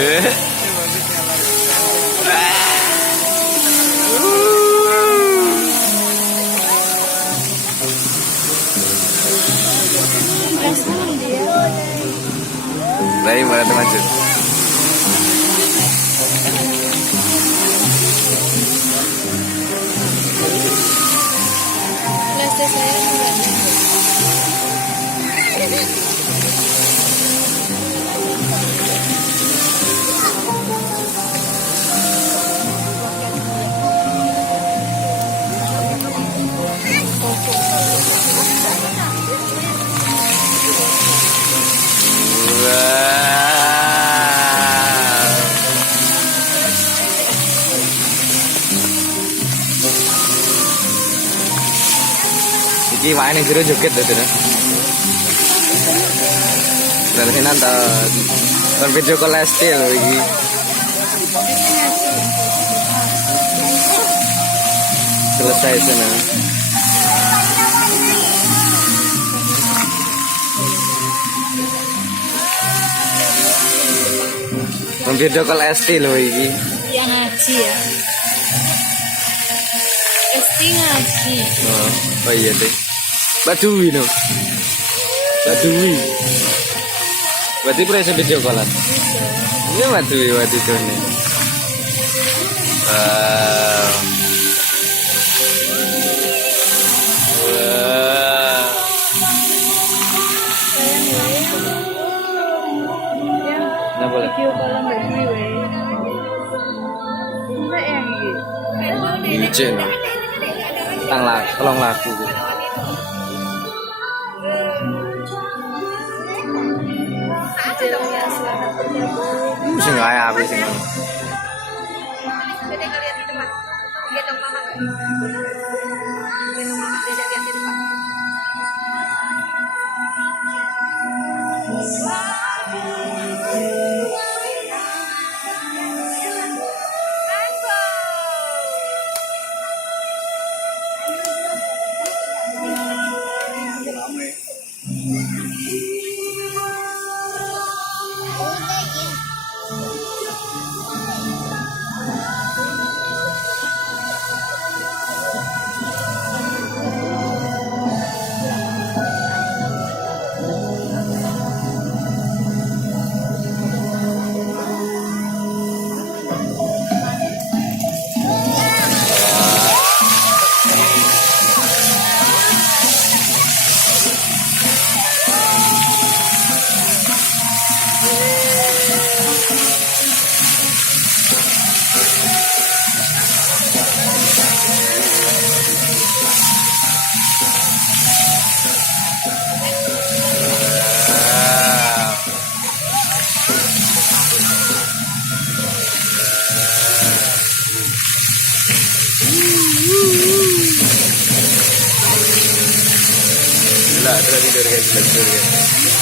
Baik, mana teman-teman. Iki main yang seru joget tuh tuh. Dari sini nonton video kolestil loh iki. Selesai sana. Video kolestil loh iki. Yang ngaji ya. Esti ngaji. Oh iya deh. Badui no. Badui. Berarti proses video callan. Iya badui itu nih. Wow. Nah boleh. Video callan badui weh. Enggak yang ini. Ijen. Tolong lagu. Sing kaya apa sih?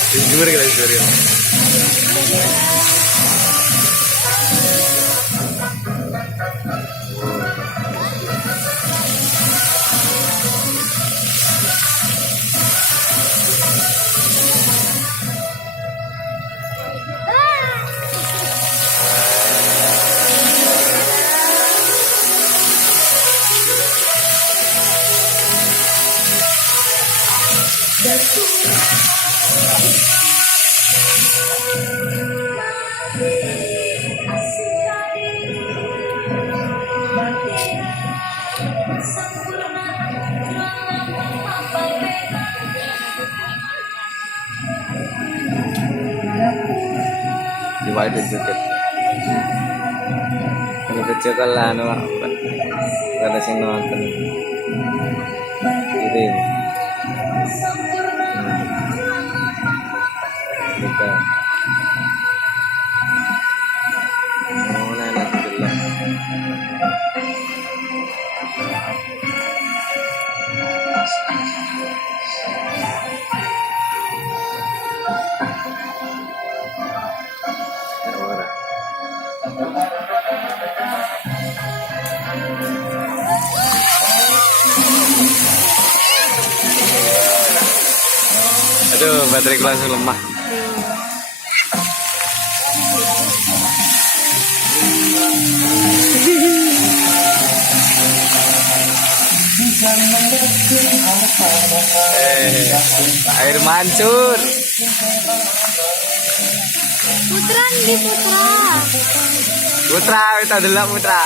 Tidur guys. Divided joget. Kalau kecil kan ada sing nonton. Gitu ya. Kita. Oh, enak jelas. Aduh, baterai langsung lemah. Air mancur. Putra nih Putra. Putra, kita dulu Putra.